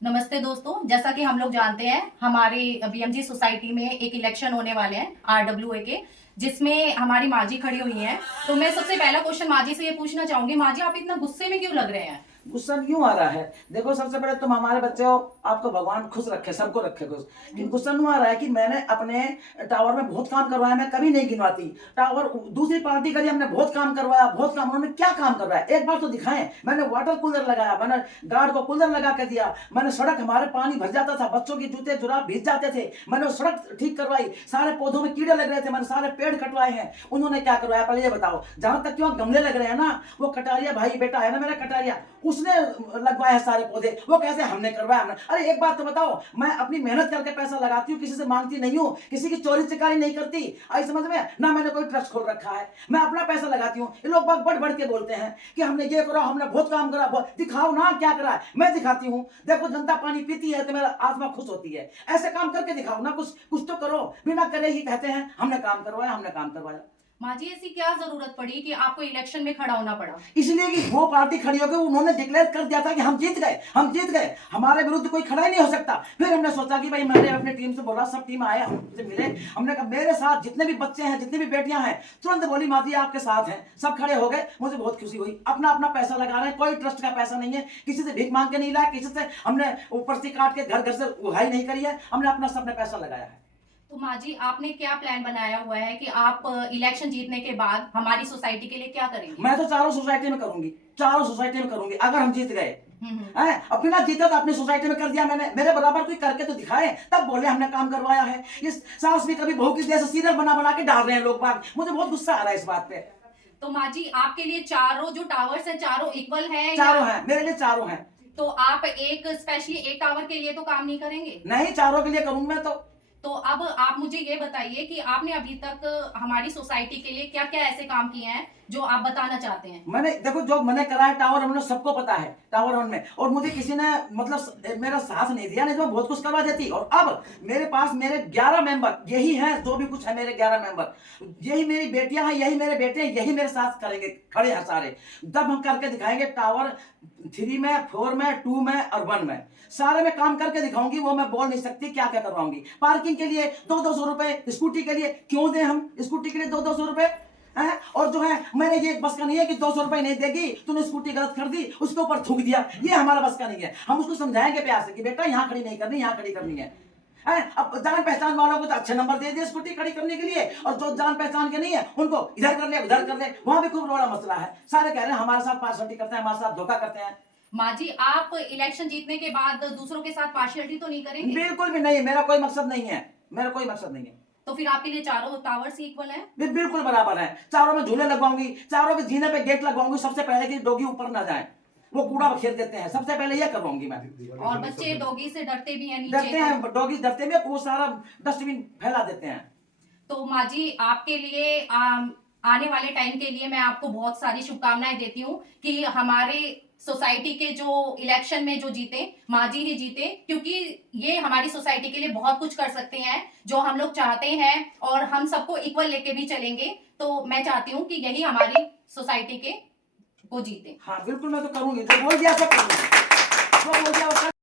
नमस्ते दोस्तों, जैसा कि हम लोग जानते हैं हमारी बीएमजी सोसाइटी में एक इलेक्शन होने वाले हैं आरडब्ल्यूए के, जिसमें हमारी माजी खड़ी हुई हैं। तो मैं सबसे पहला क्वेश्चन माजी से ये पूछना चाहूंगी, माजी आप इतना गुस्से में क्यों लग रहे हैं? गुस्सा क्यों आ रहा है? देखो, सबसे पहले तुम हमारे बच्चे हो, आपको भगवान खुश रखे, सबको रखे खुश। कि गुस्सा क्यों आ रहा है कि मैंने अपने टावर में बहुत काम करवाया, मैं कभी नहीं गिनवाती टावर। दूसरी पार्टी का हमने बहुत काम करवाया, बहुत काम। उन्होंने क्या काम करवाया एक बार तो दिखाएं। मैंने वाटर कूलर लगाया, मैंने गार्ड को कूलर लगा के दिया, मैंने सड़क, हमारे पानी भर जाता था, बच्चों के जूते जुराब भीग जाते थे, मैंने वो सड़क ठीक करवाई। सारे पौधों में कीड़े लग रहे थे, मैंने सारे पेड़ कटवाए हैं। उन्होंने क्या करवाया पहले ये बताओ। जहां तक क्यों गमले लग रहे हैं ना, वो कटारिया भाई बेटा है ना मेरा, कटारिया, उसने लगवाए हैं सारे पौधे। वो कहते हैं हमने करवाया, हमने। अरे एक बात तो बताओ, मैं अपनी मेहनत करके पैसा लगाती हूँ, किसी से मांगती नहीं हूँ, किसी की चोरी चकारी नहीं करती। आई समझ में ना, मैंने कोई ट्रस्ट खोल रखा है, मैं अपना पैसा लगाती हूँ। ये लोग बढ़ बढ़ के बोलते हैं कि हमने ये करा, हमने बहुत काम करा। दिखाओ ना क्या करा है, मैं दिखाती हूँ। देखो, जनता पानी पीती है तो मेरा आत्मा खुश होती है। ऐसे काम करके दिखाओ ना, कुछ कुछ तो करो। बिना करे ही कहते हैं हमने काम करवाया, हमने काम करवाया। माजी ऐसी क्या जरूरत पड़ी कि आपको इलेक्शन में खड़ा होना पड़ा? इसलिए कि वो पार्टी खड़ी हो गई, उन्होंने डिक्लेयर कर दिया था कि हम जीत गए, हम जीत गए, हमारे विरुद्ध कोई खड़ा ही नहीं हो सकता। फिर हमने सोचा कि भाई, मैंने अपनी टीम से बोला, सब टीम आए, हमसे मिले। हमने कहा मेरे साथ जितने भी बच्चे हैं, जितनी भी बेटियां हैं, तुरंत बोली माती आपके साथ हैं। सब खड़े हो गए, मुझे बहुत खुशी हुई। अपना अपना पैसा लगा रहे हैं, कोई ट्रस्ट का पैसा नहीं है, किसी से भीख मांग के नहीं लाया, किसी से हमने ऊपर से काट के घर घर से उहाई नहीं करी है, हमने अपना सबने पैसा लगाया है। तो माजी आपने क्या प्लान बनाया हुआ है कि आप इलेक्शन जीतने के बाद हमारी सोसाइटी के लिए क्या करेंगे? मैं तो चारों सोसाइटी में करूंगी, चारों सोसाइटी में करूंगी अगर हम जीत गए। अब बिना जीता तो अपनी सोसाइटी में कर दिया मैंने, मेरे बराबर कोई करके तो दिखाए, तब बोले हमने काम करवाया है। इस सास भी कभी बहू की जैसे सीरियल बना बना के डाल रहे हैं लोग बाग। मुझे बहुत गुस्सा आ रहा है इस बात पे। तो माजी आपके लिए चारों जो टावर्स हैं चारों इक्वल हैं? चारों हैं, मेरे लिए चारों हैं। तो आप एक स्पेशली एक टावर के लिए तो काम नहीं करेंगे? नहीं, चारों के लिए करूंगा मैं तो अब आप मुझे ये बताइए कि आपने अभी तक हमारी सोसाइटी के लिए क्या क्या ऐसे काम किए हैं जो आप बताना चाहते हैं? मैंने, देखो, जो मैंने करा है टावर वन में, सबको पता है टावर वन में। और मुझे किसी ने मतलब मेरा साथ नहीं दिया, नहीं तो मैं बहुत कुछ करवा देती। और अब मेरे पास मेरे 11 मेंबर यही हैं, जो भी कुछ है मेरे 11 मेंबर, यही मेरी बेटियां हैं, यही मेरे बेटे हैं, यही मेरे साथ करेंगे, खड़े हैं सारे। जब हम करके दिखाएंगे टावर 3 में, 4 में, 2 में और 1 में, सारे में काम करके दिखाऊंगी। वो मैं बोल नहीं सकती क्या क्या करवाऊंगी। पार्किंग के लिए 200 रुपए, स्कूटी के लिए क्यों दें हम, स्कूटी के लिए 200 रुपए है। और जो है, मैंने ये बस का नहीं है कि 200 रुपए नहीं देगी, तूने स्कूटी गलत कर दी, उसके ऊपर थूक दिया, ये हमारा बस का नहीं है। हम उसको समझाएंगे प्यार से कि बेटा यहाँ खड़ी नहीं करनी, यहाँ खड़ी करनी है। अब जान पहचान वालों को तो अच्छे नंबर दे दिए स्कूटी खड़ी करने के लिए, और जो जान पहचान के नहीं है उनको इधर कर ले, उधर कर ले। वहां भी खूब बड़ा मसला है, सारे कह रहे हैं हमारे साथ पार्शलिटी करते हैं, हमारे साथ धोखा करते हैं। माँ जी, आप इलेक्शन जीतने के बाद दूसरों के साथ पार्शियलिटी तो नहीं करेंगे? बिल्कुल भी नहीं, मेरा कोई मकसद नहीं है, मेरा कोई मकसद नहीं है। तो फिर आपके लिए चारों टावर्स इक्वल है? बिल्कुल बराबर है। चारों में झूले लगवाऊंगी, चारों के जीने पे गेट लगवाऊंगी, सबसे पहले कि डॉगी ऊपर ना जाए, वो कूड़ा बखेर देते हैं, सबसे पहले ये करवाऊंगी मैं। और बच्चे डॉगी से डरते भी हैं, नीचे डरते हैं, डॉगी डरते भी, वो सारा डस्टबिन फैला देते हैं। तो माँ जी, आपके लिए आने वाले टाइम के लिए मैं आपको बहुत सारी शुभकामनाएं देती हूँ कि हमारे सोसाइटी के जो इलेक्शन में जो जीते, माँ जी ही जीते, क्योंकि ये हमारी सोसाइटी के लिए बहुत कुछ कर सकते हैं जो हम लोग चाहते हैं, और हम सबको इक्वल लेके भी चलेंगे। तो मैं चाहती हूँ कि यही हमारी सोसाइटी के को जीते। हाँ बिल्कुल, मैं तो करूंगी, जो बोल दिया सब करूंगी, जो बोल दिया